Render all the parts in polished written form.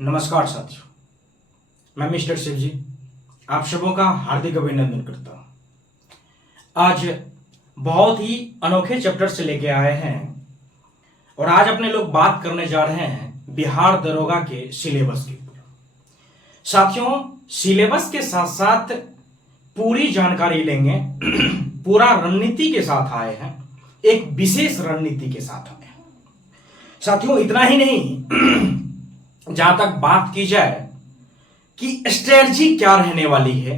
नमस्कार साथियों, मैं मिस्टर शिव जी आप सबों का हार्दिक अभिनंदन करता हूं। आज बहुत ही अनोखे चैप्टर से लेके आए हैं और आज अपने लोग बात करने जा रहे हैं बिहार दरोगा के सिलेबस के ऊपर। साथियों, सिलेबस के साथ साथ पूरी जानकारी लेंगे। पूरा रणनीति के साथ आए हैं, एक विशेष रणनीति के साथ आए हैं। साथियों, इतना ही नहीं, जहां तक बात की जाए कि स्ट्रेटजी क्या रहने वाली है,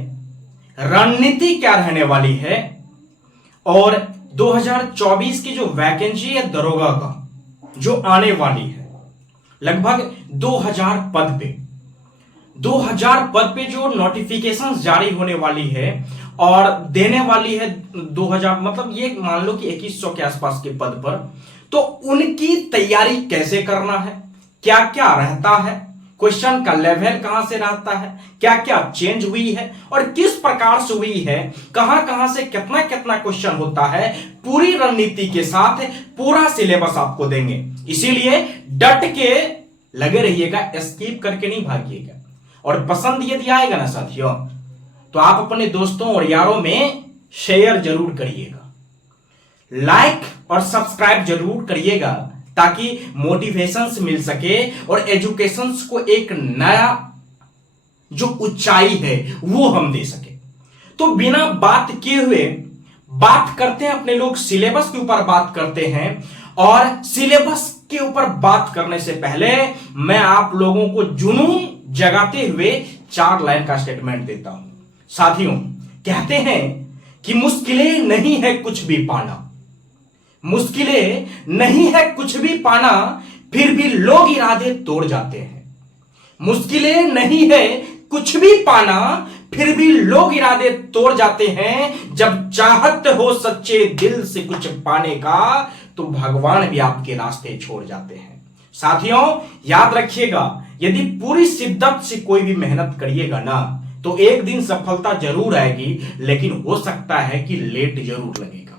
रणनीति क्या रहने वाली है, और 2024 की जो वैकेंसी है दरोगा का जो आने वाली है, लगभग 2000 पद पे जो नोटिफिकेशन जारी होने वाली है और देने वाली है 2000, मतलब ये मान लो कि 2100 के आसपास के पद पर, तो उनकी तैयारी कैसे करना है, क्या क्या रहता है, क्वेश्चन का लेवल कहां से रहता है, क्या क्या चेंज हुई है और किस प्रकार से हुई है, कहां कहां से कितना कितना क्वेश्चन होता है, पूरी रणनीति के साथ पूरा सिलेबस आपको देंगे। इसीलिए डट के लगे रहिएगा, स्किप करके नहीं भागिएगा। और पसंद यदि आएगा ना साथियों, तो आप अपने दोस्तों और यारों में शेयर जरूर करिएगा, लाइक और सब्सक्राइब जरूर करिएगा, ताकि मोटिवेशंस मिल सके और एजुकेशंस को एक नया जो ऊंचाई है वो हम दे सके। तो बिना बात किए हुए बात करते हैं, अपने लोग सिलेबस के ऊपर बात करते हैं। और सिलेबस के ऊपर बात करने से पहले मैं आप लोगों को जुनून जगाते हुए 4 लाइन का स्टेटमेंट देता हूं। साथियों, कहते हैं कि मुश्किलें नहीं है कुछ भी पाना, मुश्किलें नहीं है कुछ भी पाना, फिर भी लोग इरादे तोड़ जाते हैं। मुश्किलें नहीं है कुछ भी पाना, फिर भी लोग इरादे तोड़ जाते हैं। जब चाहत हो सच्चे दिल से कुछ पाने का, तो भगवान भी आपके रास्ते छोड़ जाते हैं। साथियों, याद रखिएगा, यदि पूरी शिद्दत से कोई भी मेहनत करिएगा ना, तो एक दिन सफलता जरूर आएगी, लेकिन हो सकता है कि लेट जरूर लगेगा।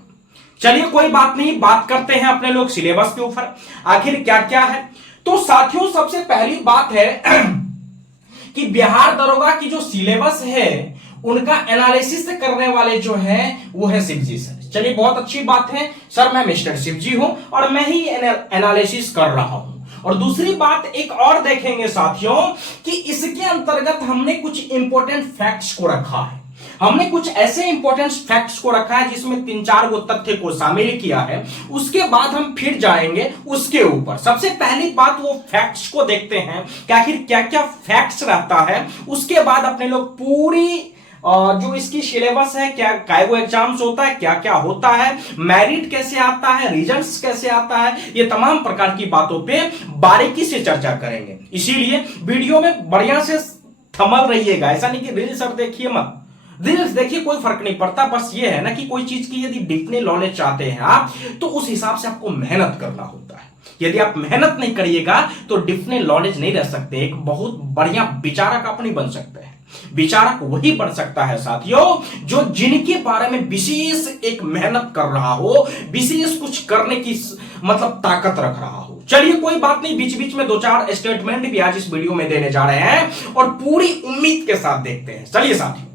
चलिए कोई बात नहीं, बात करते हैं अपने लोग सिलेबस के ऊपर, आखिर क्या क्या है। तो साथियों, सबसे पहली बात है कि बिहार दरोगा की जो सिलेबस है उनका एनालिसिस करने वाले जो है वो है शिव जी सर। चलिए बहुत अच्छी बात है सर, मैं मिस्टर शिव जी हूं और मैं ही एनालिसिस कर रहा हूं। और दूसरी बात एक और देखेंगे साथियों कि इसके अंतर्गत हमने कुछ इंपॉर्टेंट फैक्ट्स को रखा है। हमने कुछ ऐसे इंपॉर्टेंट फैक्ट्स को रखा है जिसमें 3-4 वो तथ्य को शामिल किया है। उसके बाद हम फिर जाएंगे उसके ऊपर। सबसे पहली बात वो फैक्ट्स को देखते हैं कि आखिर क्या क्या फैक्ट्स रहता है। उसके बाद अपने लोग पूरी जो इसकी सिलेबस है, क्या काय वो एग्जाम्स होता है, क्या क्या होता है, मेरिट कैसे आता है, रिजल्ट्स कैसे आता है, ये तमाम प्रकार की बातों पे बारीकी से चर्चा करेंगे। इसीलिए वीडियो में बढ़िया से थमल रहिएगा। ऐसा नहीं कि रील्स और देखिए मत, रील्स देखिए कोई फर्क नहीं पड़ता। बस ये है ना कि कोई चीज की यदि डीपली नॉलेज चाहते हैं आप, तो उस हिसाब से आपको मेहनत करना होता है। यदि आप मेहनत नहीं करिएगा तो डीपली नॉलेज नहीं रह सकते, एक बहुत बढ़िया विचारक आप नहीं बन सकते हैं। विचारक वही बन सकता है साथियों जो जिनके बारे में विशेष एक मेहनत कर रहा हो, विशेष कुछ करने की मतलब ताकत रख रहा हो। चलिए कोई बात नहीं, बीच बीच में 2-4 स्टेटमेंट भी आज इस वीडियो में देने जा रहे हैं और पूरी उम्मीद के साथ देखते हैं। चलिए साथियों,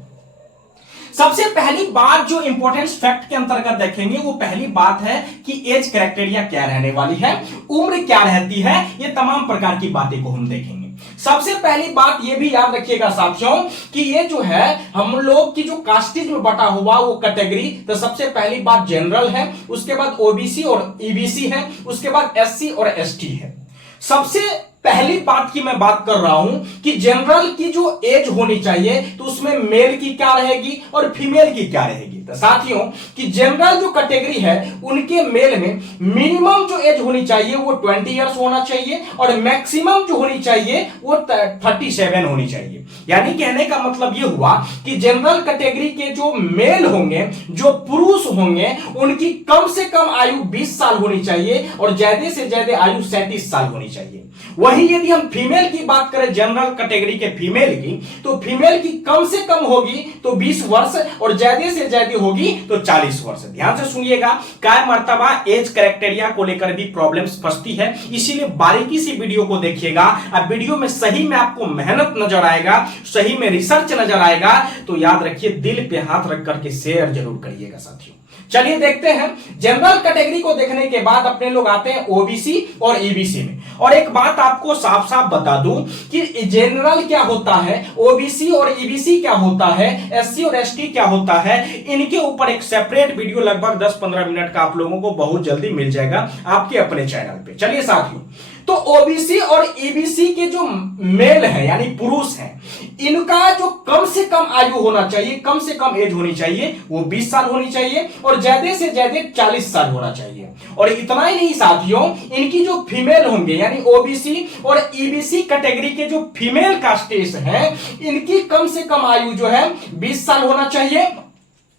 सबसे पहली बात जो इंपॉर्टेंट फैक्ट के अंतर्गत देखेंगे वो पहली बात है कि एज क्राइटेरिया क्या रहने वाली है, उम्र क्या रहती है, ये तमाम प्रकार की बातें को हम देखेंगे। सबसे पहली बात ये भी याद रखिएगा साथियों कि ये जो है हम लोग की जो कास्टेज में बटा हुआ वो कैटेगरी, तो सबसे पहली बात जनरल है, उसके बाद ओबीसी और ईबीसी है, उसके बाद एससी और एसटी है। सबसे पहली बात की मैं बात कर रहा हूं कि जनरल की जो एज होनी चाहिए तो उसमें मेल की क्या रहेगी और फीमेल की क्या रहेगी। तो साथियों कि जनरल जो कैटेगरी है उनके मेल में मिनिमम जो एज होनी चाहिए वो 20 इयर्स होना चाहिए और मैक्सिमम जो होनी चाहिए वो 37 होनी चाहिए। यानी कहने का मतलब ये हुआ कि जनरल कैटेगरी के जो मेल होंगे, जो पुरुष होंगे, उनकी कम से कम आयु 20 साल होनी चाहिए और ज्यादा से ज्यादा आयु 37 साल होनी चाहिए। वहीं यदि हम फीमेल की बात करें, जनरल कैटेगरी के फीमेल की, तो फीमेल की कम से कम होगी तो 20 वर्ष और ज्यादा से ज्यादा होगी तो 40 वर्ष। ध्यान से सुनिएगा, काय मर्तबा एज क्राइटेरिया को लेकर भी प्रॉब्लम्स फंसती है, इसीलिए बारीकी से वीडियो को देखिएगा। अब वीडियो में सही में आपको मेहनत नजर आएगा, सही में रिसर्च नजर आएगा, तो याद रखिए दिल पे हाथ रख करके शेयर जरूर करिएगा साथियों। चलिए देखते हैं, जनरल कैटेगरी को देखने के बाद अपने लोग आते हैं ओबीसी और ईबीसी में। और एक बात आपको साफ साफ बता दूं कि जनरल क्या होता है, ओबीसी और ईबीसी क्या होता है, एससी और एसटी क्या होता है, इनके ऊपर एक सेपरेट वीडियो लगभग 10-15 मिनट का आप लोगों को बहुत जल्दी मिल जाएगा आपके अपने चैनल पे। चलिए साथियों, तो ओबीसी और ईबीसी के जो मेल है यानी पुरुष हैं, इनका जो कम से कम आयु होना चाहिए, कम से कम एज होनी चाहिए, वो 20 साल होनी चाहिए और ज्यादा से ज्यादा 40 साल होना चाहिए। और इतना ही नहीं साथियों, इनकी जो फीमेल होंगे यानी ओबीसी और ईबीसी कैटेगरी के जो फीमेल कास्टेस हैं, इनकी कम से कम आयु जो है 20 साल होना चाहिए,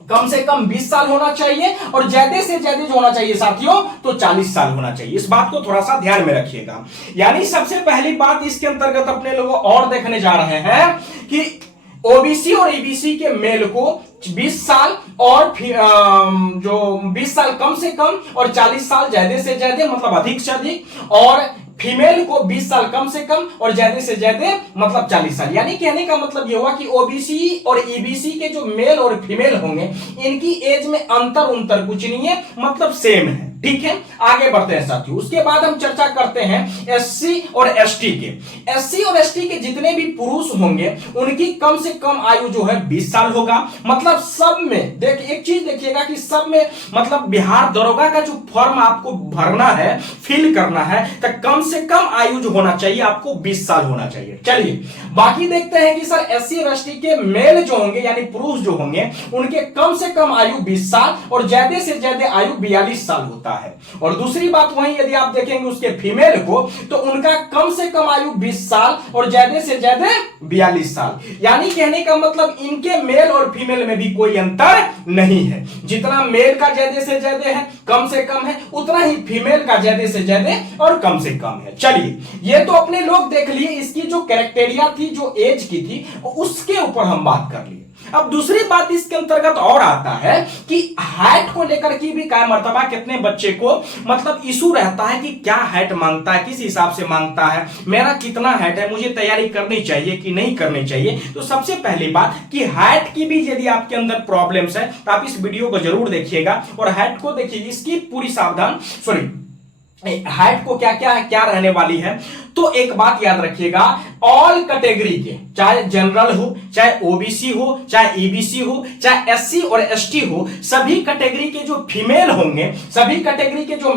कम से कम 20 साल होना चाहिए और ज्यादा से ज्यादा जो होना चाहिए साथियों तो 40 साल होना चाहिए। इस बात को थोड़ा सा ध्यान में रखिएगा। यानी सबसे पहली बात इसके अंतर्गत अपने लोग और देखने जा रहे हैं कि ओबीसी और ईबीसी के मेल को 20 साल और जो 20 साल कम से कम और 40 साल ज्यादा से ज्यादा मतलब अधिक से अधिक, और फीमेल को 20 साल कम से कम और ज्यादा से ज्यादा मतलब 40 साल। यानी कहने का मतलब यह हुआ कि ओबीसी और ईबीसी के जो मेल और फीमेल होंगे, इनकी एज में अंतर कुछ नहीं है, मतलब सेम है। ठीक है, आगे बढ़ते हैं साथियों। उसके बाद हम चर्चा करते हैं एससी और एसटी के। एससी और एसटी के जितने भी पुरुष होंगे, उनकी कम से कम आयु जो है 20 साल होगा। मतलब सब में एक चीज देखिएगा कि सब में मतलब बिहार दरोगा का जो फॉर्म आपको भरना है, फिल करना है, तो कम से कम आयु जो होना चाहिए आपको 20 साल होना चाहिए। चलिए बाकी देखते हैं कि सर एससी और एसटी के मेल जो होंगे यानी पुरुष जो होंगे, उनके कम से कम आयु 20 साल और ज्यादा से ज्यादा आयु 42 साल होता है। और दूसरी बात वहीं यदि आप देखेंगे उसके फीमेल को, तो उनका कम से कम आयु 20 साल और ज्यादा से ज्यादा 42 साल। यानी कहने का मतलब इनके मेल और फीमेल में भी कोई अंतर नहीं है। जितना मेल का ज्यादा से ज्यादा है, कम से कम है, उतना ही फीमेल का ज्यादा से ज्यादा और कम से कम है। चलिए ये तो अपने लोग देख लिए, इसकी जो कैरेक्टेरिया थी, जो एज की थी, उसके ऊपर हम बात कर लिए। अब दूसरी बात इसके अंतर्गत और आता है कि हाइट को लेकर की भी क्या मर्तबा कितने बच्चे को मतलब इशू रहता है कि क्या हाइट मांगता है, किस हिसाब से मांगता है, मेरा कितना हाइट है, मुझे तैयारी करनी चाहिए कि नहीं करनी चाहिए। तो सबसे पहली बात कि हाइट की भी यदि आपके अंदर प्रॉब्लम्स है तो आप इस वीडियो को जरूर देखिएगा और हाइट को देखिए, इसकी पूरी सावधान हाइट को क्या रहने वाली है। तो एक बात याद रखिएगा, ऑल कैटेगरी के, चाहे जनरल हो, चाहे ओबीसी हो, चाहे ईबीसी हो, चाहे एससी और एसटी हो, सभी कैटेगरी के जो फीमेल होंगे, सभी कैटेगरी के जो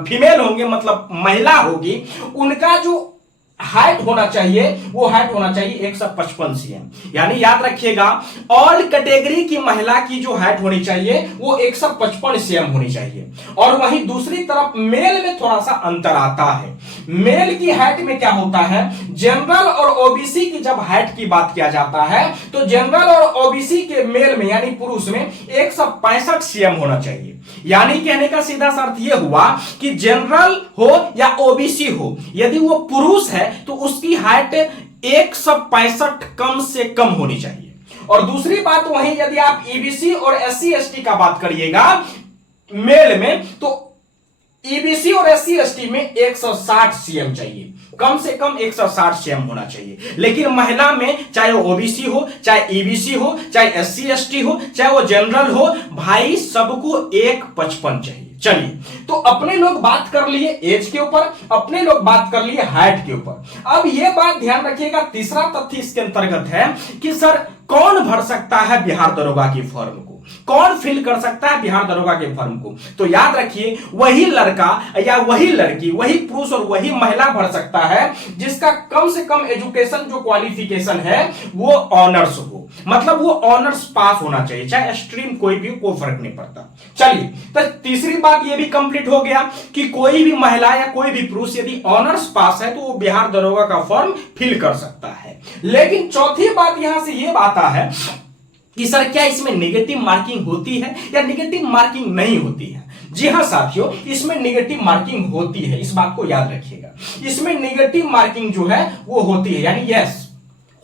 फीमेल होंगे मतलब महिला होगी, उनका जो हाइट होना चाहिए, वो हाइट होना चाहिए 155 सीएम। यानी याद रखिएगा, ऑल कैटेगरी की महिला की जो हाइट होनी चाहिए वो 155 सीएम होनी चाहिए। और वहीं दूसरी तरफ मेल में थोड़ा सा अंतर आता है। मेल की हाइट में क्या होता है, जनरल और ओबीसी की जब हाइट की बात किया जाता है, तो जनरल और ओबीसी के मेल में यानी पुरुष में 165 सीएम होना चाहिए। यानी कहने का सीधा सा अर्थ यह हुआ कि जनरल हो या ओबीसी हो, यदि वो पुरुष है तो उसकी हाइट 165 कम से कम होनी चाहिए। और दूसरी बात वहीं यदि आप ईबीसी और एससी एसटी का बात करिएगा मेल में, तो ईबीसी और एससी एसटी में 160 सीएम चाहिए, कम से कम 160 सीएम होना चाहिए। लेकिन महिला में चाहे वो ओबीसी हो, चाहे ईबीसी हो, चाहे एससी एसटी हो, चाहे वो जनरल हो, भाई सबको 155 चाहिए। चलिए तो अपने लोग बात कर लिए एज के ऊपर, अपने लोग बात कर लिए हाइट के ऊपर। अब यह बात ध्यान रखिएगा, तीसरा तथ्य इसके अंतर्गत है कि सर कौन भर सकता है बिहार दरोगा की फॉर्म को, कौन फिल कर सकता है बिहार दरोगा के फॉर्म को। तो याद रखिए, वही लड़का या वही लड़की, वही पुरुष और वही महिला भर सकता है जिसका कम से कम एजुकेशन जो क्वालिफिकेशन है वो ऑनर्स हो, मतलब वो ऑनर्स पास होना चाहिए, चाहे स्ट्रीम कोई भी, कोई फर्क नहीं पड़ता। चलिए तो तीसरी बात ये भी कंप्लीट हो गया कि कोई भी महिला या कोई भी पुरुष यदि ऑनर्स पास है तो वो बिहार दरोगा का फॉर्म फिल कर सकता है। लेकिन चौथी बात यहां से ये आता है कि सर क्या इसमें नेगेटिव मार्किंग होती है या नेगेटिव मार्किंग नहीं होती है। जी हाँ साथियों, इसमें नेगेटिव मार्किंग होती है, इस बात को याद रखिएगा। इसमें नेगेटिव मार्किंग जो है वो होती है, यानी यस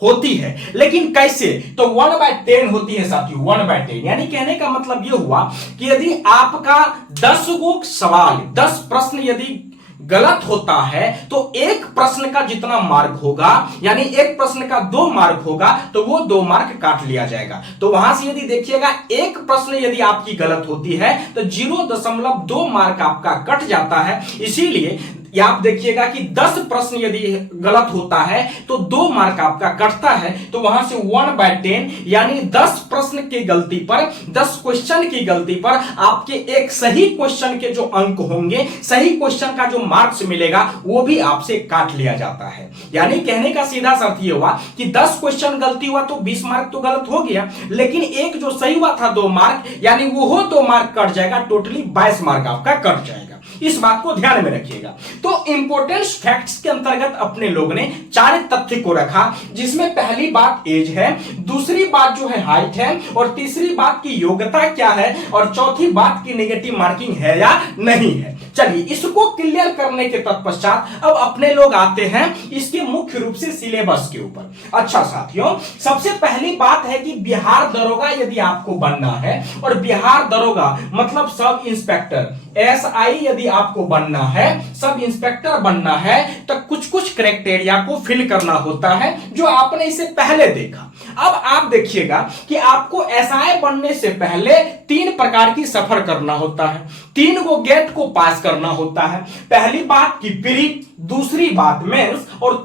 होती है, लेकिन कैसे? तो 1/10 होती है साथियों, 1/10। यानी कहने का मतलब यह हुआ कि यदि आपका 10 गो सवाल, 10 प्रश्न यदि गलत होता है तो एक प्रश्न का जितना मार्क होगा, यानी एक प्रश्न का 2 मार्क होगा, तो वो 2 मार्क काट लिया जाएगा। तो वहां से यदि देखिएगा एक प्रश्न यदि आपकी गलत होती है तो 0.2 मार्क आपका कट जाता है। इसीलिए आप देखिएगा कि 10 प्रश्न यदि गलत होता है तो 2 मार्क आपका कटता है। तो वहां से 1/10 यानी 10 प्रश्न की गलती पर, 10 क्वेश्चन की गलती पर आपके एक सही क्वेश्चन के जो अंक होंगे, सही क्वेश्चन का जो मार्क्स मिलेगा वो भी आपसे काट लिया जाता है। यानी कहने का सीधा सा अर्थ ये हुआ कि 10 क्वेश्चन गलती हुआ तो 20 मार्क तो गलत हो गया, लेकिन एक जो सही हुआ था 2 मार्क, यानी वो 2 मार्क कट जाएगा, टोटली 22 मार्क आपका कट जाएगा। इस बात को ध्यान में रखिएगा। तो इंपॉर्टेंस फैक्ट्स के अंतर्गत अपने लोग ने 4 तथ्य को रखा, जिसमें पहली बात एज है, दूसरी बात जो है हाइट है, और तीसरी बात की योग्यता क्या है, और चौथी बात की नेगेटिव मार्किंग है या नहीं है। चलिए इसको क्लियर करने के तत्पश्चात अब अपने लोग आते हैं इसके मुख्य रूप से सिलेबस के ऊपर। अच्छा साथियों, सबसे पहली बात है कि बिहार दरोगा यदि आपको बनना है, और बिहार दरोगा मतलब सब इंस्पेक्टर, एसआई यदि आपको बनना है, सब इंस्पेक्टर बनना है, तो कुछ कुछ क्राइटेरिया को फिल करना होता है जो आपने इसे पहले देखा। अब आप देखिएगा कि आपको एसआई बनने से पहले 3 प्रकार की सफर करना होता है, 3 गो गेट को पास करना होता है। पहली बात की प्री, दूसरी बात मेंस, और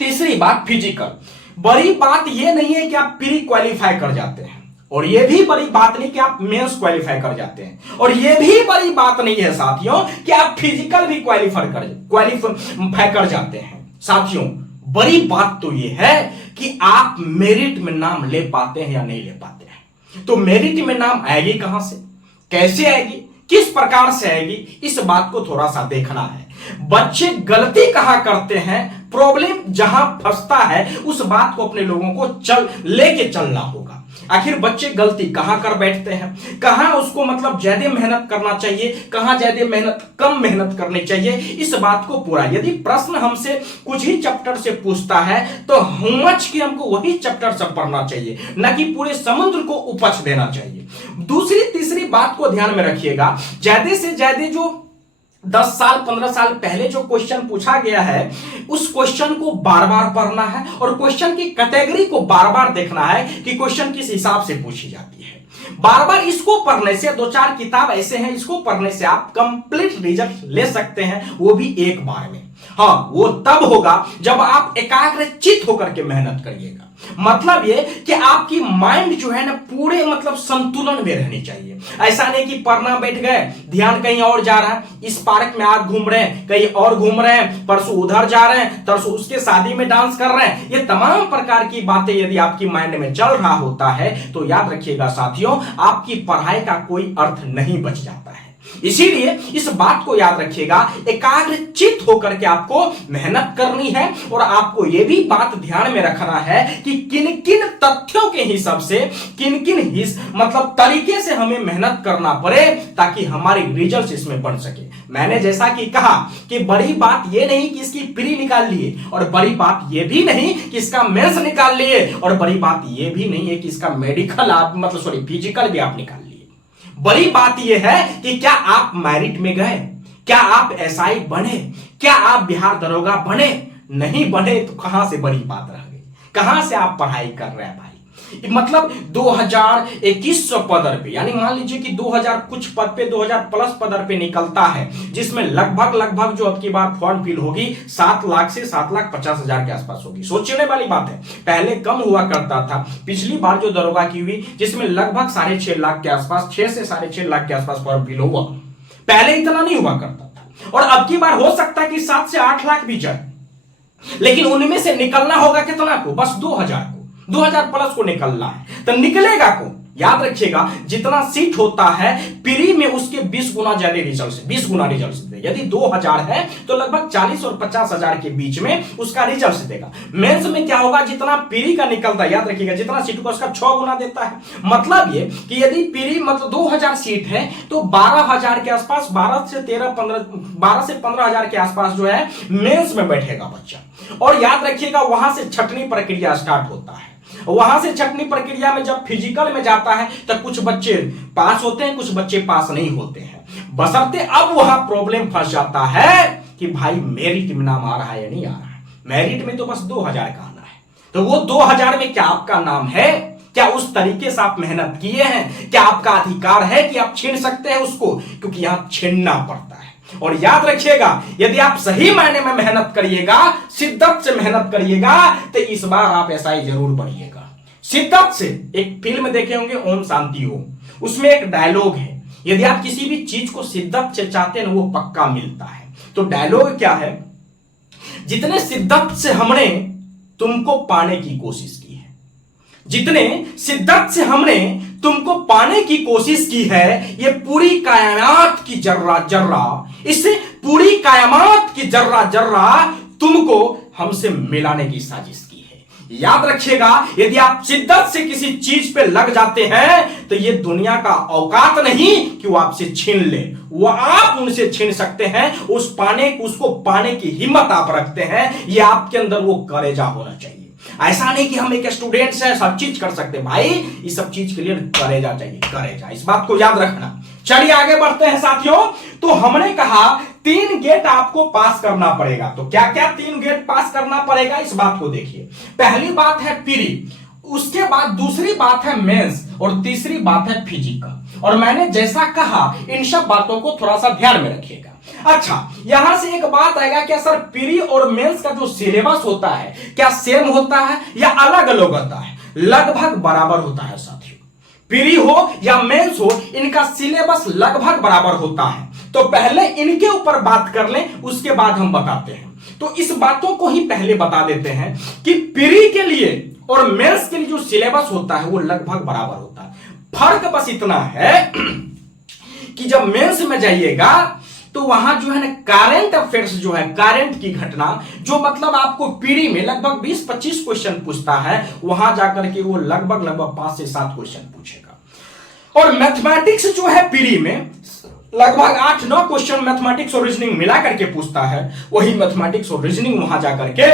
तीसरी बात फिजिकल। बड़ी बात यह नहीं है कि आप प्री क्वालिफाई कर जाते हैं, और यह भी बड़ी बात नहीं कि आप मेंस क्वालिफाई कर जाते हैं, और यह भी बड़ी बात नहीं है साथियों कि आप फिजिकल भी क्वालिफाई कर जाते हैं। साथियों बड़ी बात तो यह है कि आप मेरिट में नाम ले पाते हैं या नहीं ले पाते हैं। तो मेरिट में नाम आएगी कहां से, कैसे आएगी, किस प्रकार से आएगी, इस बात को थोड़ा सा देखना है। बच्चे गलती कहां करते हैं, प्रॉब्लम जहां फंसता है, उस बात को अपने लोगों को लेके चलना होगा। आखिर बच्चे गलती कहां कर बैठते हैं, कहां उसको मतलब ज्यादा मेहनत करना चाहिए, कहां ज्यादा कम मेहनत करनी चाहिए, इस बात को पूरा, यदि प्रश्न हमसे कुछ ही चैप्टर से पूछता है तो हुमच के हमको वही चैप्टर से पढ़ना चाहिए, न कि पूरे समुद्र को उपज देना चाहिए। दूसरी तीसरी बात को ध्यान में रखिएगा, ज्यादा से ज्यादा जो 10 साल 15 साल पहले जो क्वेश्चन पूछा गया है, उस क्वेश्चन को बार बार पढ़ना है, और क्वेश्चन की कैटेगरी को बार बार देखना है कि क्वेश्चन किस हिसाब से पूछी जाती है। बार बार इसको पढ़ने से, 2-4 किताब ऐसे हैं, इसको पढ़ने से आप कंप्लीट रिजल्ट ले सकते हैं, वो भी एक बार में। हाँ, वो तब होगा जब आप एकाग्रचित होकर के मेहनत करिएगा। मतलब ये कि आपकी माइंड जो है ना पूरे मतलब संतुलन में रहनी चाहिए। ऐसा नहीं कि पढ़ना बैठ गए, ध्यान कहीं और जा रहा है, इस पार्क में आज घूम रहे हैं, कहीं और घूम रहे हैं, परसों उधर जा रहे हैं, परसों उसके शादी में डांस कर रहे हैं। ये तमाम प्रकार की बातें यदि आपकी माइंड में चल रहा होता है तो याद रखिएगा साथियों, आपकी पढ़ाई का कोई अर्थ नहीं बच जाता है। इसीलिए इस बात को याद रखिएगा, एकाग्रचित होकर के आपको मेहनत करनी है, और आपको यह भी बात ध्यान में रखना है कि किन किन तथ्यों के हिसाब से, किन किन मतलब तरीके से हमें मेहनत करना पड़े ताकि हमारी रिजल्ट इसमें बन सके। मैंने जैसा कि कहा कि बड़ी बात यह नहीं कि इसकी प्री निकाल लिए, और बड़ी बात यह भी नहीं कि इसका मेंस निकाल लिए, और बड़ी बात यह भी नहीं है कि इसका मेडिकल आप मतलब फिजिकल भी आप निकाल लिए। बड़ी बात यह है कि क्या आप मेरिट में गए, क्या आप एसआई बने, क्या आप बिहार दरोगा बने। नहीं बने तो कहां से बड़ी बात रह गई, कहां से आप पढ़ाई कर रहे हैं भाई। मतलब 2100 पद पे, यानी मान लीजिए कि 2000 कुछ पद पे, 2000 प्लस पद पे निकलता है, जिसमें लगभग जो अब की बार फॉर्म फिल होगी 7 लाख से 7,50,000 के आसपास होगी। सोचने वाली बात है, पहले कम हुआ करता था। पिछली बार जो दरोगा की हुई जिसमें लगभग 6.5 लाख के आसपास, 6 से 6.5 लाख के आसपास फॉर्म फिल हुआ, पहले इतना नहीं हुआ करता था। और अब की बार हो सकता है कि 7 से 8 लाख भी जाए, लेकिन उनमें से निकलना होगा कितना को, बस 2000 को, 2000 प्लस को निकलना है। तो निकलेगा कौन, याद रखिएगा, जितना सीट होता है प्री में उसके 20 गुना ज्यादा रिजल्ट से, 20 गुना रिजल्ट से। यदि 2000 है तो लगभग 40 और 50,000 के बीच में उसका रिजल्ट से देगा। मेंस में क्या होगा, जितना प्री का निकलता है, याद रखिएगा, जितना सीट होगा उसका 6 गुना देता है। मतलब ये कि यदि प्री मतलब 2000 सीट है तो 12,000 के आसपास, 12 से 15,000 के आसपास जो है मेंस में बैठेगा बच्चा। और याद रखिएगा, वहां से छटनी प्रक्रिया स्टार्ट होता है। वहां से छटनी प्रक्रिया में जब फिजिकल में जाता है तो कुछ बच्चे पास होते हैं, कुछ बच्चे पास नहीं होते हैं, बशर्ते अब वहां प्रॉब्लम फंस जाता है कि भाई मेरिट में नाम आ रहा है या नहीं आ रहा है। मेरिट में तो बस 2000 का आना है, तो वो 2000 में क्या आपका नाम है? क्या उस तरीके से आप मेहनत किए हैं? क्या आपका अधिकार है कि आप छीन सकते हैं उसको? क्योंकि यहां छीनना पड़ता है। और याद रखिएगा, यदि आप सही मायने में मेहनत करिएगा, शिद्दत से मेहनत करिएगा, तो इस बार आप एसआई जरूर बनिएगा शिद्दत से। एक फिल्म देखे होंगे ओम शांति ओम, उसमें एक डायलॉग है, यदि आप किसी भी चीज को शिद्दत से चाहते हैं वो पक्का मिलता है। तो डायलॉग क्या है, जितने शिद्दत से हमने तुमको पाने की कोशिश की है, जितने शिद्दत से हमने तुमको पाने की कोशिश की है, ये पूरी कायनात की जर्रा जर्रा, इससे पूरी कायनात की जर्रा जर्रा तुमको हमसे मिलाने की साजिश की है। याद रखिएगा, यदि आप शिद्दत से किसी चीज पे लग जाते हैं तो ये दुनिया का औकात नहीं कि वो आपसे छीन ले, वो आप उनसे छीन सकते हैं। उसको पाने की हिम्मत आप रखते हैं, ये आपके अंदर वो कलेजा होना चाहिए। ऐसा नहीं कि हम एक स्टूडेंट्स हैं सब चीज कर सकते हैं, भाई इस सब चीज के लिए कलेजा चाहिए, कलेजा, इस बात को याद रखना। चलिए आगे बढ़ते हैं साथियों। तो हमने कहा 3 गेट आपको पास करना पड़ेगा, तो क्या क्या 3 गेट पास करना पड़ेगा, इस बात को देखिए। पहली बात है प्री, उसके बाद दूसरी बात है मेंस, और तीसरी बात है फिजिकल। और मैंने जैसा कहा इन सब बातों को थोड़ा सा ध्यान में रखिएगा। अच्छा, यहां से एक बात आएगा, क्या सर प्री और मेंस का जो सिलेबस होता है क्या सेम होता है या अलग अलग होता है? लगभग बराबर होता है साथियों। प्री हो या मेंस हो, इनका सिलेबस लगभग बराबर होता है। तो पहले इनके ऊपर बात कर लें, उसके बाद हम बताते हैं। तो इस बातों को ही पहले बता देते हैं कि प्री के लिए और मेंस के लिए जो सिलेबस होता है वो लगभग बराबर होता है। फर्क बस इतना है कि जब मेंस में जाइएगा तो वहां जो है ना करंट अफेयर्स जो है, करंट की घटना, जो मतलब आपको प्री में लगभग 20-25 क्वेश्चन पूछता है, वहां जाकर के वो लगभग 5 से 7 क्वेश्चन पूछेगा। और मैथमेटिक्स जो है प्री में लगभग 8-9 क्वेश्चन मैथमेटिक्स और रीजनिंग मिला करके पूछता है, वही मैथमेटिक्स और रीजनिंग वहां जाकर के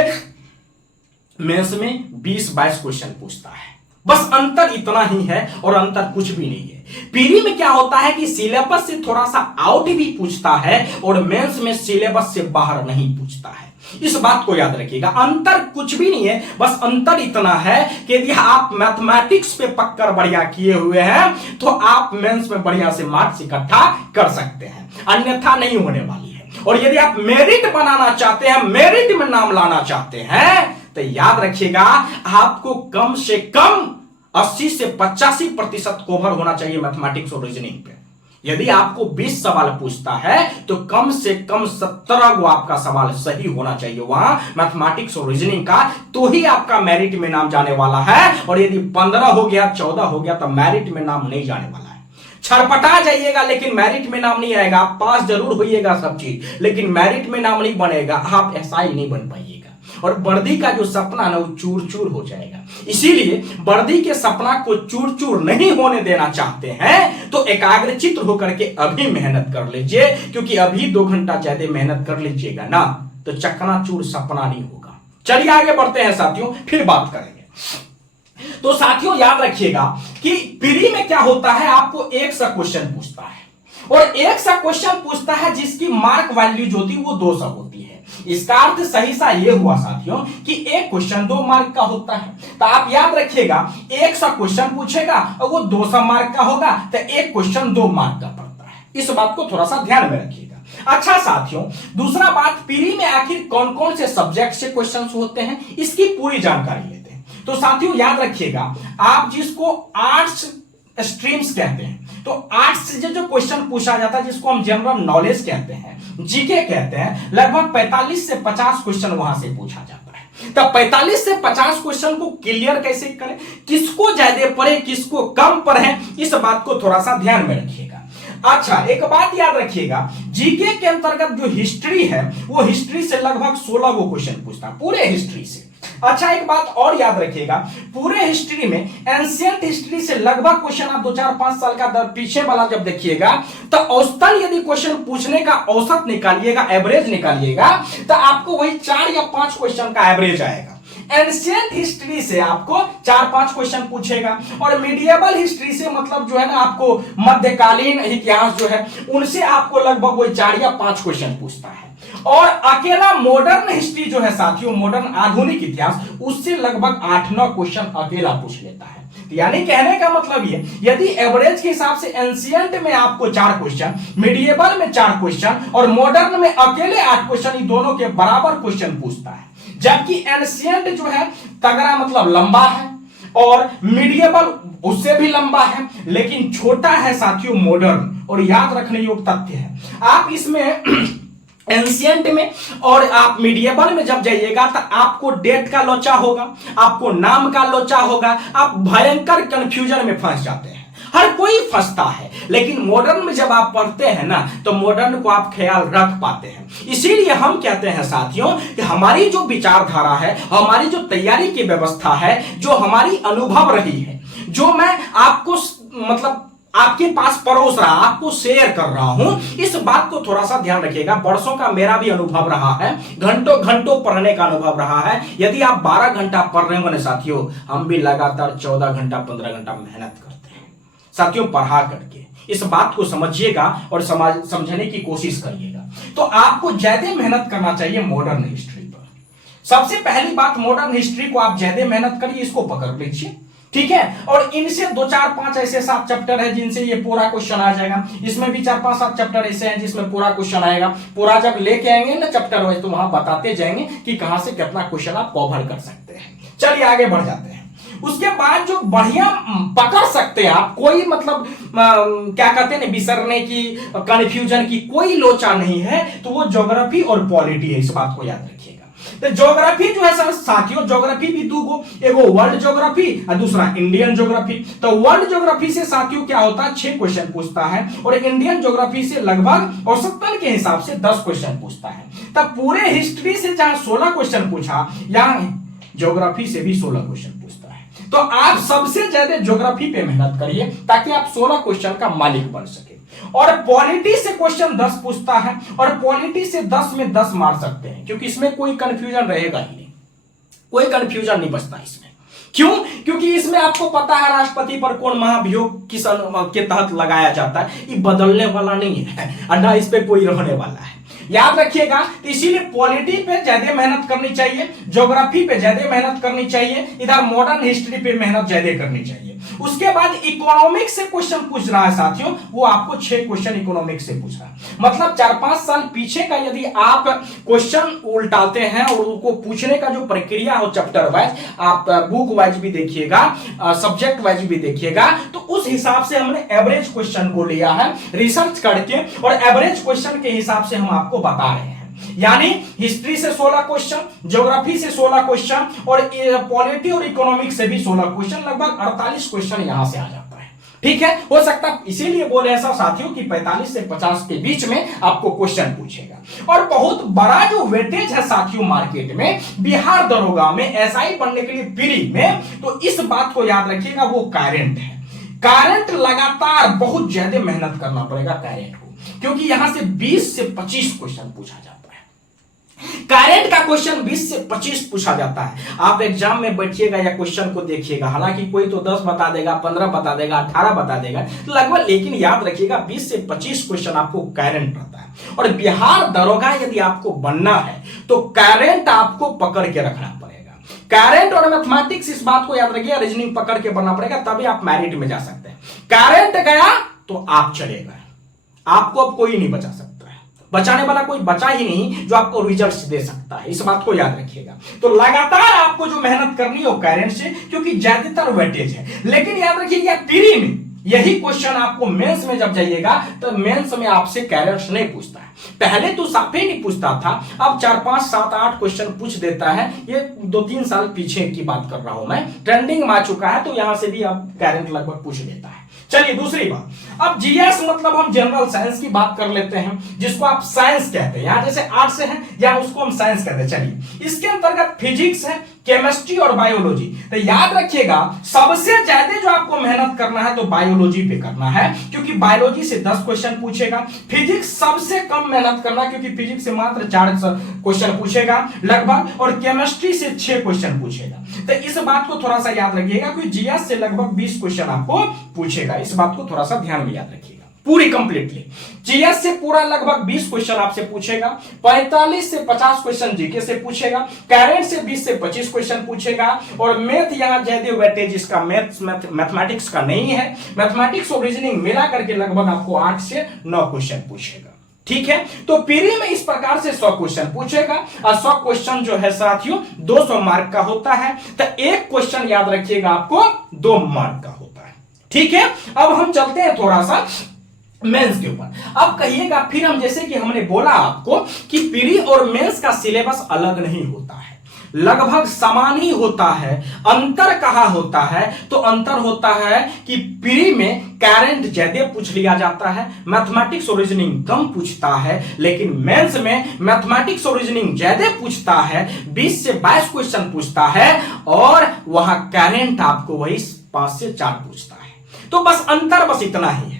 मेंस में 20-22 क्वेश्चन पूछता है। बस अंतर इतना ही है और अंतर कुछ भी नहीं है। प्री में क्या होता है कि सिलेबस से थोड़ा सा आउट भी पूछता है और मेंस में सिलेबस से बाहर नहीं पूछता है। इस बात को याद रखिएगा, अंतर कुछ भी नहीं है, बस अंतर इतना है कि यदि आप मैथमेटिक्स पे पक्कर बढ़िया किए हुए हैं तो आप मेंस में बढ़िया से मार्क्स इकट्ठा कर सकते हैं, अन्यथा नहीं होने वाली है। और यदि आप मेरिट बनाना चाहते हैं, मेरिट में नाम लाना चाहते हैं, तो याद रखिएगा आपको कम से कम 80 से 85% कवर होना चाहिए मैथमेटिक्स और रीजनिंग पे। यदि आपको 20 सवाल पूछता है तो कम से कम 17 को आपका सवाल सही होना चाहिए वहां मैथमेटिक्स और रीजनिंग का, तो ही आपका मेरिट में नाम जाने वाला है। और यदि 15 हो गया, 14 हो गया, तो मेरिट में नाम नहीं जाने वाला है। छरपटा जाइएगा लेकिन मेरिट में नाम नहीं आएगा। आप पास जरूर होइएगा सब चीज, लेकिन मेरिट में नाम नहीं बनेगा, आप एसआई नहीं बन पाइएगा और वर्दी का जो सपना ना वो चूर चूर हो जाएगा। इसीलिए वर्दी के सपना को चूर चूर नहीं होने देना चाहते हैं तो एकाग्रचित्त होकर के अभी मेहनत कर लीजिए, क्योंकि अभी 2 घंटा ज्यादा मेहनत कर लीजिएगा ना तो चकनाचूर सपना नहीं होगा। चलिए आगे बढ़ते हैं साथियों, फिर बात करेंगे। तो साथियों याद रखिएगा कि प्री में क्या होता है, आपको एक सा क्वेश्चन पूछता है और एक सा क्वेश्चन पूछता है जिसकी मार्क वैल्यू जो होती है वो 200 होती है। इसका अर्थ सही सा ये हुआ साथियों कि एक क्वेश्चन 2 मार्क का होता है। तो आप याद रखिएगा, एक सा क्वेश्चन पूछेगा और वो 200 मार्क का होगा तो एक क्वेश्चन 2 मार्क का पड़ता है। इस बात को थोड़ा सा ध्यान में रखिएगा। अच्छा साथियों, दूसरा बात, प्री में आखिर कौन कौन से सब्जेक्ट से क्वेश्चन होते हैं इसकी पूरी जानकारी लेते हैं। तो साथियों याद रखिएगा, आप जिसको आर्ट्स स्ट्रीम्स कहते हैं, तो आर्ट्स से जो क्वेश्चन पूछा जाता है जिसको हम जनरल नॉलेज कहते हैं, जीके कहते हैं, लगभग 45 से 50 क्वेश्चन वहां से पूछा जाता है। तो 45 से 50 क्वेश्चन को क्लियर कैसे करें, किसको ज्यादा पढ़े किसको कम पढ़े, इस बात को थोड़ा सा ध्यान में रखिएगा। अच्छा, एक बात याद रखिएगा, जीके के अंतर्गत जो हिस्ट्री है वो हिस्ट्री से लगभग 16 को क्वेश्चन पूछता है, पूरे हिस्ट्री से। अच्छा, एक बात और याद रखिएगा, पूरे हिस्ट्री में एंशिएंट हिस्ट्री से लगभग क्वेश्चन आप 2-4-5 साल का पीछे वाला जब देखिएगा तो औसतन यदि क्वेश्चन पूछने का औसत निकालिएगा, एवरेज निकालिएगा, तो आपको वही 4 या 5 क्वेश्चन का एवरेज आएगा। एंशिएंट हिस्ट्री से आपको 4-5 क्वेश्चन पूछेगा, और मीडिएवल हिस्ट्री से मतलब जो है ना आपको मध्यकालीन इतिहास जो है उनसे आपको लगभग वही 4 या 5 क्वेश्चन पूछता है। और अकेला मॉडर्न हिस्ट्री जो है साथियों, मॉडर्न आधुनिक इतिहास, उससे लगभग 8-9 क्वेश्चन अकेला पूछ लेता है। यानी कहने का मतलब ये, यदि एवरेज के हिसाब से एंशिएंट में आपको 4 क्वेश्चन, मीडिएवल में 4 क्वेश्चन और मॉडर्न में अकेले 8 क्वेश्चन, इन दोनों के बराबर क्वेश्चन पूछता है। जबकि एंशिएंट जो है तगड़ा मतलब लंबा है, और मीडिएवल उससे भी लंबा है, लेकिन छोटा है साथियों मॉडर्न। और याद रखने योग्य तथ्य है, आप इसमें एंशिएंट में और आप मीडिएवल में जब जाइएगा तो आपको डेट का लोचा होगा, आपको नाम का लोचा होगा, आप भयंकर कंफ्यूजन में फंस जाते हैं, हर कोई फंसता है। लेकिन मॉडर्न में जब आप पढ़ते हैं ना तो मॉडर्न को आप ख्याल रख पाते हैं। इसीलिए हम कहते हैं साथियों कि हमारी जो विचारधारा है, हमारी जो तैयारी की व्यवस्था है, जो हमारी अनुभव रही है, जो मैं आपको मतलब आपके पास परोस रहा, आपको शेयर कर रहा हूं, इस बात को थोड़ा सा ध्यान रखिएगा। वर्षों का मेरा भी अनुभव रहा है, घंटों घंटों पढ़ने का अनुभव रहा है। यदि आप 12 घंटा पढ़ रहे हो ना साथियों, हम भी लगातार 14 घंटा 15 घंटा मेहनत करते हैं साथियों पढ़ा करके। इस बात को समझिएगा और समझने की कोशिश करिएगा। तो आपको ज्यादा मेहनत करना चाहिए मॉडर्न हिस्ट्री पर। सबसे पहली बात, मॉडर्न हिस्ट्री को आप ज्यादा मेहनत करिए, इसको पकड़ लीजिए, ठीक है। और इनसे 2-4-5 ऐसे 7 चैप्टर है जिनसे ये पूरा क्वेश्चन आ जाएगा। इसमें भी 4-5-7 चैप्टर ऐसे हैं जिसमें पूरा क्वेश्चन आएगा। पूरा जब लेके आएंगे ना चैप्टर वाइज, तो वहां बताते जाएंगे कि कहां से कितना क्वेश्चन आप कवर कर सकते हैं। चलिए आगे बढ़ जाते हैं। उसके बाद जो बढ़िया पकड़ सकते हैं आप, कोई मतलब क्या कहते हैं बिसरने की, कंफ्यूजन की कोई लोचा नहीं है, तो वो ज्योग्राफी और पॉलिटी है। इस बात को याद रखिएगा। तो ज्योग्राफी जो है साथियों, ज्योग्राफी भी 2 गो, एगो वर्ल्ड ज्योग्राफी और दूसरा इंडियन ज्योग्राफी। तो वर्ल्ड ज्योग्राफी से साथियों क्या होता है, 6 क्वेश्चन पूछता है, और इंडियन ज्योग्राफी से लगभग औसतन के हिसाब से 10 क्वेश्चन पूछता है। तब पूरे हिस्ट्री से जहां 16 क्वेश्चन पूछा, यहां ज्योग्राफी से भी 16 क्वेश्चन पूछता है। तो आप सबसे ज्यादा ज्योग्राफी पे मेहनत करिए ताकि आप 16 क्वेश्चन का मालिक बन सके। और पॉलिटी से क्वेश्चन 10 पूछता है, और पॉलिटी से 10 में 10 मार सकते हैं, क्योंकि इसमें कोई कंफ्यूजन रहेगा ही नहीं, कोई कंफ्यूजन नहीं बचता इसमें। क्यों? क्योंकि इसमें आपको पता है राष्ट्रपति पर कौन महाभियोग किस के तहत लगाया जाता है, ये बदलने वाला नहीं है, अन्ना इस पे कोई रहने वाला है, याद रखिएगा। तो इसीलिए पॉलिटी पे ज्यादा मेहनत करनी चाहिए, ज्योग्राफी पे ज्यादा मेहनत करनी चाहिए, इधर मॉडर्न हिस्ट्री पे मेहनत ज्यादा करनी चाहिए। उसके बाद इकोनॉमिक्स से क्वेश्चन पूछ रहा है साथियों, वो आपको 6 क्वेश्चन इकोनॉमिक्स से पूछ रहा है। मतलब 4-5 साल पीछे का यदि आप क्वेश्चन उल्टाते हैं और उनको पूछने का जो प्रक्रिया हो चैप्टर वाइज, आप बुक वाइज भी देखिएगा, सब्जेक्ट वाइज भी देखिएगा, तो उस हिसाब से हमने एवरेज क्वेश्चन को लिया है रिसर्च करके, और एवरेज क्वेश्चन के हिसाब से हम आपको बता रहे हैं। यानी हिस्ट्री से 16 क्वेश्चन, ज्योग्राफी से 16 क्वेश्चन, और पॉलिटी और इकोनॉमिक्स से भी 16 क्वेश्चन, लगभग 48 क्वेश्चन यहां से आ जाता है। ठीक है, हो सकता है इसीलिए बोले ऐसा साथियों कि 45 से 50 के बीच में आपको क्वेश्चन पूछेगा। और बहुत बड़ा जो वेटेज है साथियों मार्केट में, बिहार दरोगा में एसआई बनने के लिए फ्री में, तो इस बात को याद रखिएगा, वो करंट है। करंट लगातार बहुत ज्यादा मेहनत करना पड़ेगा करंट को, क्योंकि यहां से 20 से 25 क्वेश्चन पूछा जाता है। करंट का क्वेश्चन 20 से 25 पूछा जाता है। आप एग्जाम में बैठिएगा या क्वेश्चन को देखिएगा, हालांकि कोई तो 10 बता देगा, 15 बता देगा, 18 बता देगा लगभग, लेकिन याद रखिएगा 20 से 25 क्वेश्चन आपको करंट रहता है। और बिहार दरोगा यदि आपको बनना है तो करंट आपको पकड़ के रखना पड़ेगा। करंट और मैथमेटिक्स, इस बात को याद रखिएगा, रीजनिंग पकड़ के बनना पड़ेगा, तभी आप मेरिट में जा सकते हैं। करंट गया तो आप चले गए, आपको अब कोई नहीं बचा सकता है, बचाने वाला कोई बचा ही नहीं जो आपको रिजल्ट्स दे सकता है। इस बात को याद रखिएगा। तो लगातार आपको जो मेहनत करनी है वो करंट से, क्योंकि ज्यादातर वेटेज है। लेकिन याद रखिएगा प्री में यही क्वेश्चन आपको मेंस में जब जाइएगा तो मेंस में आपसे कैरेट्स नहीं पूछता है। पहले तो साफे नहीं पूछता था, अब 4, 5, 7, 8 क्वेश्चन पूछ देता है। ये 2-3 साल पीछे की बात कर रहा हूं मैं, ट्रेंडिंग में आ चुका है, तो यहां से भी अब कैरेट लगभग पूछ लेता है। चलिए दूसरी बात, अब जीएस मतलब हम जनरल साइंस की बात कर लेते हैं, जिसको आप साइंस कहते हैं। यहां जैसे आर्ट्स है या उसको हम साइंस कहते हैं। चलिए इसके अंतर्गत फिजिक्स है, केमिस्ट्री और बायोलॉजी। तो याद रखिएगा सबसे ज्यादा जो आपको मेहनत करना है तो बायोलॉजी पे करना है, क्योंकि बायोलॉजी से 10 क्वेश्चन पूछेगा। फिजिक्स सबसे कम मेहनत करना, क्योंकि फिजिक्स से मात्र 4 क्वेश्चन पूछेगा लगभग, और केमिस्ट्री से 6 क्वेश्चन पूछेगा। तो इस बात को थोड़ा सा याद रखिएगा, क्योंकि जीएस से लगभग 20 क्वेश्चन आपको पूछेगा। इस बात को थोड़ा सा ध्यान में याद रखिएगा। पूरी कंप्लीटली जीएस से पूरा लगभग 20 क्वेश्चन आपसे पूछेगा, 45 से 50 क्वेश्चन जीके से पूछेगा, करंट से 20 से 25 क्वेश्चन पूछेगा, और मैथ यहां ज्यादा वेटेज इसका मैथमेटिक्स का नहीं है। मैथमेटिक्स और रीजनिंग मिला करके लगभग आपको 8 से 9 क्वेश्चन पूछेगा। ठीक है, तो प्री में इस प्रकार से 100 क्वेश्चन पूछेगा, और 100 क्वेश्चन जो है साथियों 200 मार्क का होता है। तो एक क्वेश्चन याद रखिएगा आपको 2 मार्क का होता है। ठीक है, अब हम चलते हैं थोड़ा सा मेंस के ऊपर। अब कहिएगा फिर हम, जैसे कि हमने बोला आपको कि प्री और मेंस का सिलेबस अलग नहीं होता है, लगभग समान ही होता है। अंतर कहां होता है? तो अंतर होता है कि प्री में करंट ज्यादा पूछ लिया जाता है, मैथमेटिक्स और रीजनिंग कम पूछता है, लेकिन मेंस में मैथमेटिक्स और रीजनिंग ज्यादा पूछता है, 20 से 22 क्वेश्चन पूछता है, और वहां करंट आपको वही 5 से 4 पूछता है। तो बस अंतर बस इतना ही है।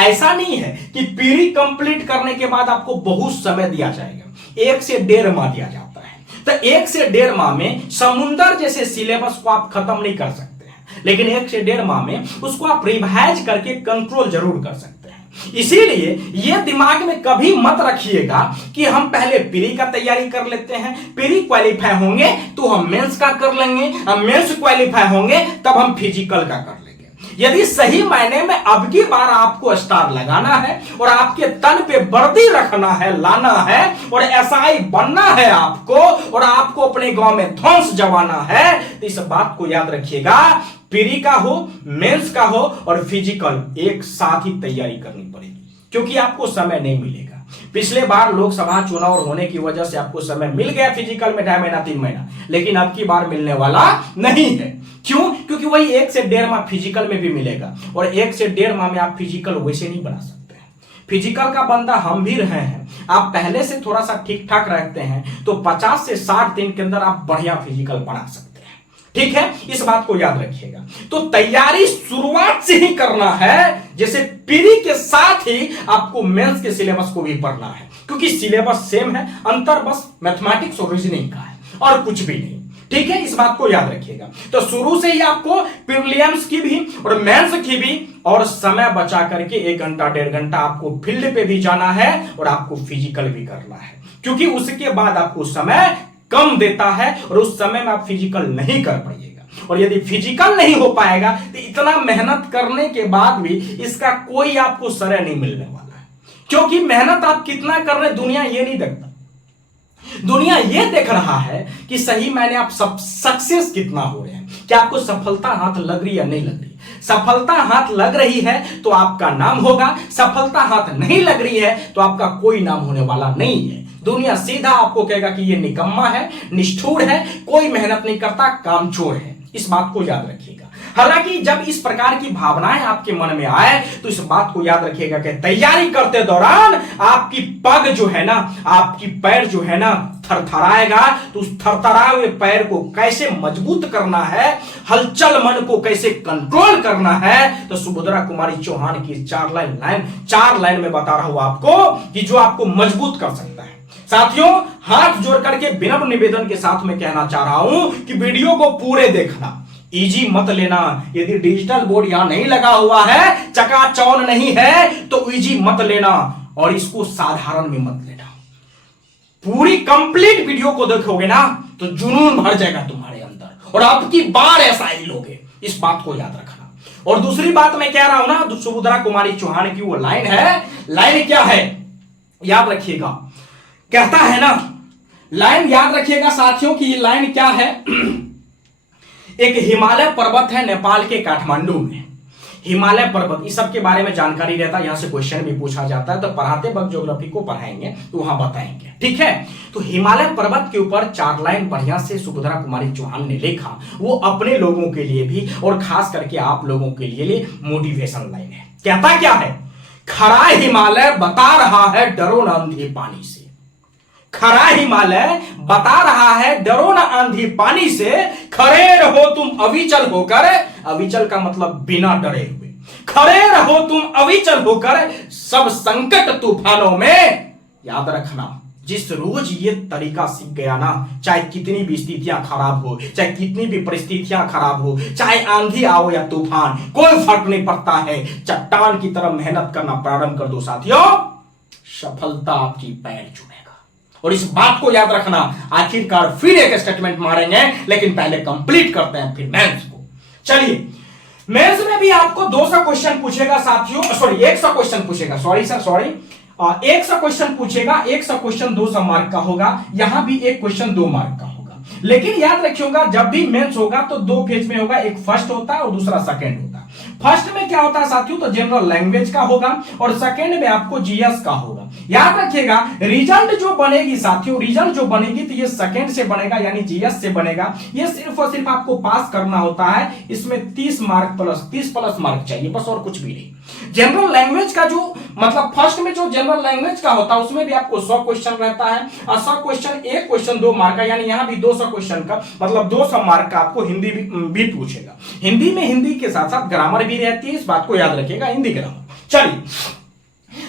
ऐसा नहीं है कि प्री कंप्लीट करने के बाद आपको बहुत समय दिया जाएगा, 1 से 1.5 माह दिया जाता है। तो 1 से 1.5 माह में समुंदर जैसे सिलेबस को आप खत्म नहीं कर सकते हैं, लेकिन 1 से 1.5 माह में उसको आप रिवाइज करके कंट्रोल जरूर कर सकते हैं। इसीलिए ये दिमाग में कभी मत रखिएगा कि हम पहले प्री का तैयारी कर लेते हैं, प्री क्वालिफाई होंगे तो हम मेंस का कर लेंगे, हम मेंस क्वालिफाई होंगे तब हम फिजिकल का कर लेंगे। यदि सही मायने में अब की बार आपको स्टार लगाना है और आपके तन पे वर्दी रखना है, लाना है, और एसआई बनना है आपको, और आपको अपने गांव में ध्वंस जमाना है, तो इस बात को याद रखिएगा, प्री का हो, मेंस का हो और फिजिकल एक साथ ही तैयारी करनी पड़ेगी, क्योंकि आपको समय नहीं मिलेगा। पिछले बार लोकसभा चुनाव होने की वजह से आपको समय मिल गया फिजिकल में 2.5 महीना 3 महीना, लेकिन अब की बार मिलने वाला नहीं है। क्यों? क्योंकि वही 1 से 1.5 माह फिजिकल में भी मिलेगा, और 1 से 1.5 माह में आप फिजिकल वैसे नहीं बना सकते हैं। फिजिकल का बंदा हम भी रहे हैं, आप पहले से थोड़ा सा ठीक ठाक रखते हैं तो 50 से 60 दिन के अंदर आप बढ़िया फिजिकल बना सकते हैं। ठीक है, इस बात को याद रखिएगा। तो तैयारी शुरुआत से ही करना है, जैसे प्री के साथ ही आपको मेंस के सिलेबस को भी पढ़ना है, क्योंकि सिलेबस सेम है, अंतर बस मैथमेटिक्स और रीजनिंग का है और कुछ भी नहीं। ठीक है, इस बात को याद रखिएगा। तो शुरू से ही आपको प्रीलिम्स की भी और मेंस की भी, और समय बचा करके 1 घंटा 1.5 घंटा आपको फील्ड पे भी जाना है और आपको फिजिकल भी करना है, क्योंकि उसके बाद आपको समय कम देता है और उस समय में आप फिजिकल नहीं कर पाइएगा। और यदि फिजिकल नहीं हो पाएगा तो इतना मेहनत करने के बाद भी इसका कोई आपको श्रेय नहीं मिलने वाला है, क्योंकि मेहनत आप कितना कर रहे हैं दुनिया ये नहीं देखता। दुनिया ये देख रहा है कि सही मायने आप सब सक्सेस कितना हो रहे हैं, क्या आपको सफलता हाथ लग रही है या नहीं लग रही। सफलता हाथ लग रही है तो आपका नाम होगा, सफलता हाथ नहीं लग रही है तो आपका कोई नाम होने वाला नहीं है। दुनिया सीधा आपको कहेगा कि ये निकम्मा है, निष्ठुर है, कोई मेहनत नहीं करता, कामचोर है। इस बात को याद रखिएगा। हालांकि जब इस प्रकार की भावनाएं आपके मन में आए तो इस बात को याद रखिएगा कि तैयारी करते दौरान आपकी पग जो है ना, आपकी पैर जो है ना थरथराएगा, तो उस थरथराए हुए पैर को कैसे मजबूत करना है, हलचल मन को कैसे कंट्रोल करना है, तो सुभद्रा कुमारी चौहान की 4 लाइन में बता रहा हूं आपको कि जो आपको मजबूत कर सकता है। साथियों, हाथ जोड़ करके विनम्र निवेदन के साथ में कहना चाह रहा हूं कि वीडियो को पूरे देखना, इजी मत लेना। यदि डिजिटल बोर्ड यहां नहीं लगा हुआ है, चकाचौंध नहीं है, तो इजी मत लेना और इसको साधारण में मत लेना। पूरी कंप्लीट वीडियो को देखोगे ना तो जुनून भर जाएगा तुम्हारे अंदर और आपकी बार ऐसा ही लोगे। इस बात को याद रखना। और दूसरी बात मैं कह रहा हूं ना, सुभद्रा कुमारी चौहान की वो लाइन है, लाइन क्या है याद रखिएगा, कहता है ना, लाइन याद रखिएगा साथियों की ये लाइन क्या है। एक हिमालय पर्वत है नेपाल के काठमांडू में, हिमालय पर्वत, इस सब के बारे में जानकारी रहता है, यहां से क्वेश्चन भी पूछा जाता है, तो पढ़ाते वक्त ज्योग्राफी को पढ़ाएंगे तो वहां बताएंगे, ठीक है। तो हिमालय पर्वत के ऊपर 4 लाइन बढ़िया से सुभद्रा कुमारी चौहान ने लिखा, वो अपने लोगों के लिए भी और खास करके आप लोगों के लिए मोटिवेशन लाइन है। कहता क्या है, खड़ा हिमालय बता रहा है डरो न अंधे पानी से, खड़ा हिमालय बता रहा है डरो न आंधी पानी से, खड़े रहो तुम अविचल होकर, अविचल का मतलब बिना डरे हुए, खड़े रहो तुम अविचल होकर सब संकट तूफानों में। याद रखना, जिस रोज ये तरीका सीख गया ना, चाहे कितनी भी स्थितियां खराब हो, चाहे कितनी भी परिस्थितियां खराब हो, चाहे आंधी आओ या तूफान, कोई फर्क नहीं पड़ता है, चट्टान की तरह मेहनत करना प्रारंभ कर दो साथियों, सफलता आपकी पैर छूएगा। और इस बात को याद रखना, आखिरकार फिर एक स्टेटमेंट मारेंगे, लेकिन पहले कंप्लीट करते हैं फिर मेंस को। चलिए, मेंस में भी आपको 200 क्वेश्चन पूछेगा साथियों, सॉरी 100 क्वेश्चन पूछेगा, सॉरी सर सॉरी, 100 क्वेश्चन पूछेगा, 100 क्वेश्चन 200 मार्क का होगा, यहां भी एक क्वेश्चन 2 मार्क का होगा। लेकिन याद रखिएगा, जब भी मेंस होगा तो 2 फेज में होगा, एक फर्स्ट होता है और दूसरा सेकंड होता है। फर्स्ट में क्या होता है साथियों, तो जनरल लैंग्वेज का होगा और सेकंड में आपको जीएस का होगा। याद रखिएगा, रिजल्ट जो बनेगी साथियों, रिजल्ट जो बनेगी तो ये सेकंड से बनेगा, यानी जीएस से बनेगा। ये सिर्फ और सिर्फ आपको पास करना होता है, इसमें 30 मार्क प्लस 30 प्लस मार्क चाहिए, बस और कुछ भी नहीं। जनरल लैंग्वेज का जो मतलब फर्स्ट में जो जनरल लैंग्वेज का होता है उसमें भी आपको 100 क्वेश्चन रहता है, और 100 क्वेश्चन, एक क्वेश्चन 2 मार्क का, यानी यहां भी 200 क्वेश्चन का मतलब 200 मार्क का आपको हिंदी भी पूछेगा। हिंदी में हिंदी के साथ साथ ग्रामर भी रहती है, इस बात को याद रखिएगा, हिंदी ग्रामर। चलिए,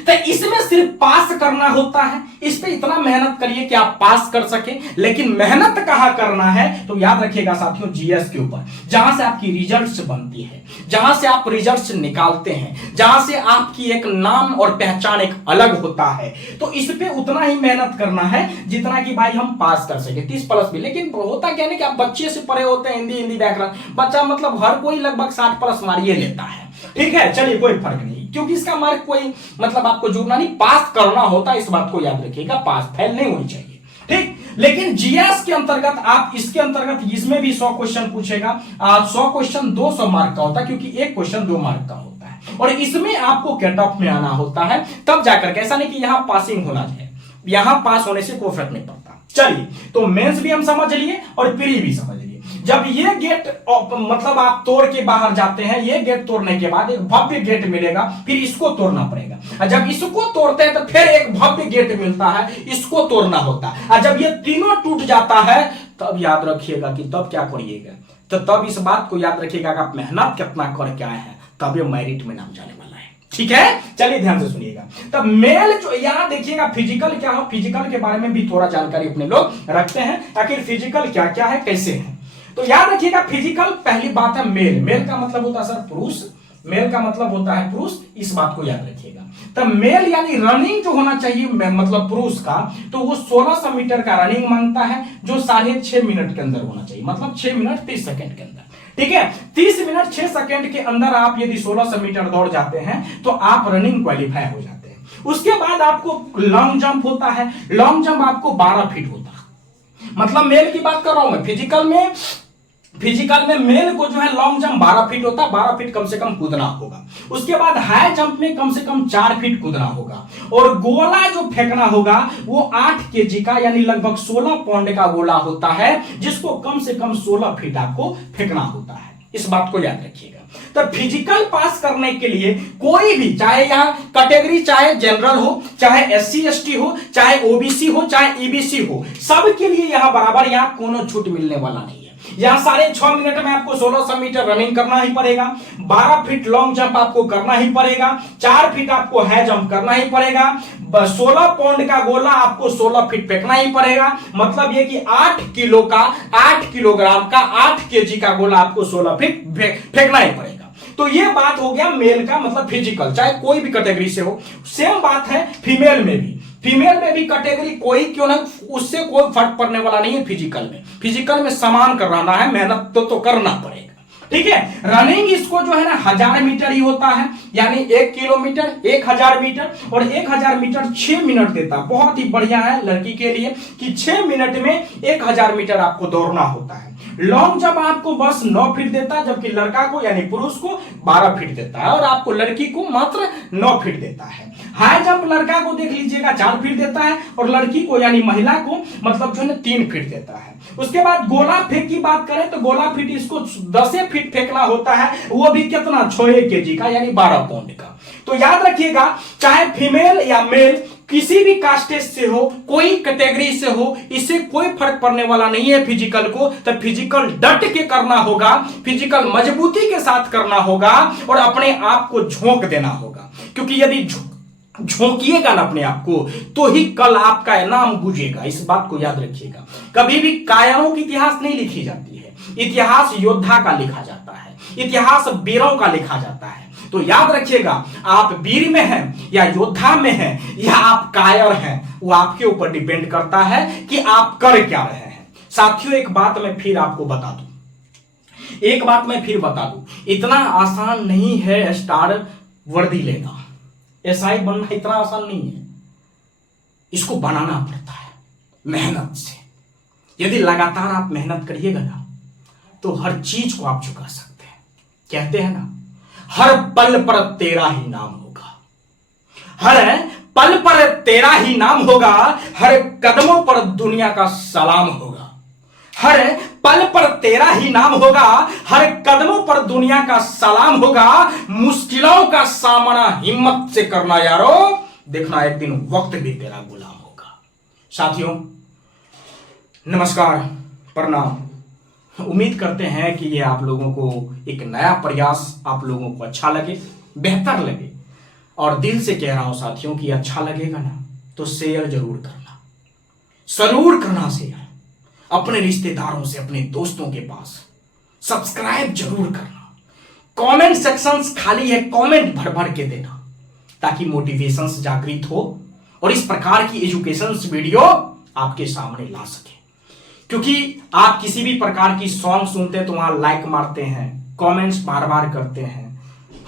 तो इसमें सिर्फ पास करना होता है, इस पे इतना मेहनत करिए कि आप पास कर सके। लेकिन मेहनत कहां करना है, तो याद रखिएगा साथियों, जीएस के ऊपर, जहां से आपकी रिजल्ट्स बनती है, जहां से आप रिजल्ट्स निकालते हैं, जहां से आपकी एक नाम और पहचान एक अलग होता है, तो इस पे उतना ही मेहनत करना है जितना कि भाई हम पास कर सके, 30 प्लस भी। लेकिन होता क्या है कि आप बच्चे से पढ़े होते हैं, हिंदी व्याकरण, बच्चा मतलब हर कोई लगभग 60 प्लस मारिए लेता है, ठीक है। चलिए, कोई फर्क नहीं, क्योंकि इसका मार्क कोई मतलब आपको जुड़ना नहीं, पास करना होता है, इस बात को याद रखिएगा, पास फेल नहीं होनी चाहिए, ठीक। लेकिन जीएस के अंतर्गत आप इसके अंतर्गत इसमें भी 100 क्वेश्चन पूछेगा, 100 क्वेश्चन 200 मार्क का होता है, क्योंकि एक क्वेश्चन 2 मार्क का होता है, और इसमें आपको कट ऑफ में आना होता है, तब जाकर के, ऐसा नहीं कि यहां पासिंग होना चाहिए, यहां पास होने से कोई फर्क नहीं पड़ता। चलिए, तो मेंस भी हम समझ लिए और प्री भी समझ लिए। जब ये गेट मतलब आप तोड़ के बाहर जाते हैं, ये गेट तोड़ने के बाद एक भव्य गेट मिलेगा, फिर इसको तोड़ना पड़ेगा, और जब इसको तोड़ते हैं तो फिर एक भव्य गेट मिलता है, इसको तोड़ना होता है, और जब ये तीनों टूट जाता है तब याद रखिएगा कि तब क्या करिएगा, तो तब इस बात को याद रखिएगा कि आप मेहनत कितना करके आए हैं, तब ये मेरिट में नाम जाने वाला है, ठीक है। चलिए, ध्यान से सुनिएगा। तब मेल जो यहां देखिएगा, फिजिकल क्या हो, फिजिकल के बारे में भी थोड़ा जानकारी अपने लोग रखते हैं, आखिर फिजिकल क्या क्या है, कैसे है। तो याद रखिएगा, फिजिकल पहली बात है मेल, मेल का मतलब होता है सर पुरुष, मेल का मतलब होता है पुरुष, इस बात को याद रखिएगा। तब मेल यानी रनिंग जो होना चाहिए मतलब पुरुष का, तो वो 1600 मीटर का रनिंग मांगता है, जो 6.5 मिनट के अंदर होना चाहिए, मतलब 6 मिनट 30 सेकंड के अंदर, ठीक है। 30 मिनट 6 सेकंड के अंदर आप यदि 1600 मीटर दौड़ जाते हैं तो आप रनिंग क्वालिफाई हो जाते हैं। उसके बाद आपको लॉन्ग जंप होता है, लॉन्ग जंप आपको 12 फीट होता है, मतलब मेल की बात कर रहा हूं मैं। फिजिकल में मेल को जो है लॉन्ग जंप 12 फीट होता है, 12 फीट कम से कम कूदना होगा। उसके बाद हाई जंप में कम से कम 4 फीट कूदना होगा, और गोला जो फेंकना होगा वो 8 केजी का यानी लगभग 16 पाउंड का गोला होता है, जिसको कम से कम 16 फीट आपको फेंकना होता है, इस बात को याद रखिएगा। तो फिजिकल पास करने के लिए कोई भी, चाहे यहाँ कैटेगरी चाहे जनरल हो, चाहे SC ST हो, चाहे OBC हो, चाहे EBC हो, सबके लिए यहाँ बराबर, यहाँ कोनो छूट मिलने वाला नहीं है। यहाँ 6.5 मिनट में आपको 1600 मीटर रनिंग करना ही पड़ेगा, 12 फीट लॉन्ग जंप आपको करना ही पड़ेगा, 4 फीट आपको हाई जंप करना ही पड़ेगा, 16 पाउंड का गोला आपको 16 फीट फेंकना ही पड़ेगा। मतलब ये कि 8 किलो का 8 किलोग्राम का 8 केजी का गोला आपको 16 फीट फेंकना ही पड़ेगा। तो ये बात हो गया मेल का मतलब फिजिकल, चाहे कोई भी कैटेगरी से हो। सेम बात है फीमेल में भी, फीमेल में भी कैटेगरी कोई क्यों ना, उससे कोई फर्क पड़ने वाला नहीं है। फिजिकल में समान करना है, मेहनत तो करना पड़ेगा, ठीक है। रनिंग इसको जो है ना 1000 मीटर ही होता है, यानी 1 किलोमीटर 1000 मीटर, और 1000 मीटर 6 मिनट देता है। बहुत ही बढ़िया है लड़की के लिए कि 6 मिनट में 1000 मीटर आपको दौड़ना होता है। लॉन्ग जब आपको बस 9 फीट देता है, जबकि लड़का को यानी पुरुष को 12 फीट देता है और आपको लड़की को मात्र 9 फीट देता है। हाई जंप लड़का को देख लीजिएगा 4 फीट देता है और लड़की को यानी महिला को मतलब जो है 3 फीट देता है। उसके बाद गोला फेंक की बात करें तो गोला फीट इसको 10 फीट फेंकना होता है, वो भी कितना 6 kg का यानी 12 पाउंड का। तो याद रखिएगा, चाहे फीमेल या मेल किसी भी कास्टेज से हो, कोई कैटेगरी से हो, इससे कोई फर्क पड़ने वाला नहीं है। फिजिकल को तो फिजिकल डट के करना होगा, फिजिकल मजबूती के साथ करना होगा और अपने आप को झोंक देना होगा, क्योंकि यदि झोंकिएगा ना अपने आप को तो ही कल आपका नाम गूंजेगा। इस बात को याद रखिएगा। कभी भी कायरों की इतिहास नहीं लिखी जाती है, इतिहास योद्धा का लिखा जाता है, इतिहास वीरों का लिखा जाता है। तो याद रखिएगा, आप वीर में हैं या योद्धा में हैं या आप कायर हैं, वो आपके ऊपर डिपेंड करता है कि आप कर क्या रहे हैं। साथियों, एक बात मैं फिर आपको बता दूं, इतना आसान नहीं है स्टार वर्दी लेना। एसआई बनना इतना आसान नहीं है, इसको बनाना पड़ता है मेहनत से। यदि लगातार आप मेहनत करिएगा ना तो हर चीज को आप चुका सकते हैं। कहते हैं ना, हर पल पर तेरा ही नाम होगा, हर पल पर तेरा ही नाम होगा, हर कदमों पर दुनिया का सलाम होगा। हर पल पर तेरा ही नाम होगा, हर कदमों पर दुनिया का सलाम होगा। मुश्किलों का सामना हिम्मत से करना यारो, देखना एक दिन वक्त भी तेरा गुलाम होगा। साथियों, नमस्कार, प्रणाम। उम्मीद करते हैं कि ये आप लोगों को एक नया प्रयास आप लोगों को अच्छा लगे, बेहतर लगे। और दिल से कह रहा हूं साथियों कि अच्छा लगेगा ना तो शेयर जरूर करना, शेयर अपने रिश्तेदारों से, अपने दोस्तों के पास। सब्सक्राइब जरूर करना। कमेंट सेक्शंस खाली है, कमेंट भर भर के देना ताकि मोटिवेशंस जागृत हो और इस प्रकार की एजुकेशंस वीडियो आपके सामने ला सके। क्योंकि आप किसी भी प्रकार की सॉन्ग सुनते हैं तो वहां लाइक मारते हैं, कमेंट्स बार बार करते हैं,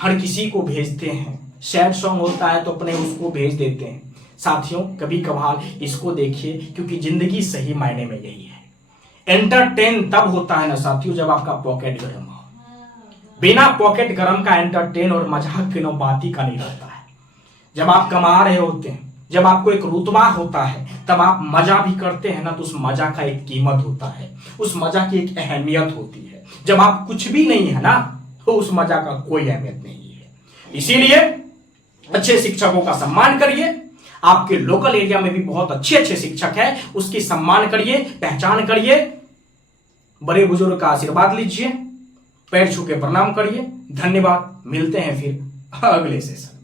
हर किसी को भेजते हैं। सैड सॉन्ग होता है तो अपने उसको भेज देते हैं। साथियों, कभी कभार इसको देखिए, क्योंकि जिंदगी सही मायने में यही है। एंटरटेन तब होता है ना साथियों जब आपका पॉकेट गर्म हो। बिना पॉकेट गर्म का एंटरटेन और मजाक की बात ही का नहीं रहता है। जब आप कमा रहे होते हैं, जब आपको एक रुतबा होता है, तब आप मजा भी करते हैं ना, तो उस मजा का एक कीमत होता है, उस मजा की एक अहमियत होती है। जब आप कुछ भी नहीं है ना, तो उस मजा का कोई अहमियत नहीं है। इसीलिए अच्छे शिक्षकों का सम्मान करिए। आपके लोकल एरिया में भी बहुत अच्छे शिक्षक हैं, उसकी सम्मान करिए, पहचान करिए, बड़े बुजुर्ग का आशीर्वाद लीजिए, पैर छू के प्रणाम करिए। धन्यवाद। मिलते हैं फिर अगले सेशन।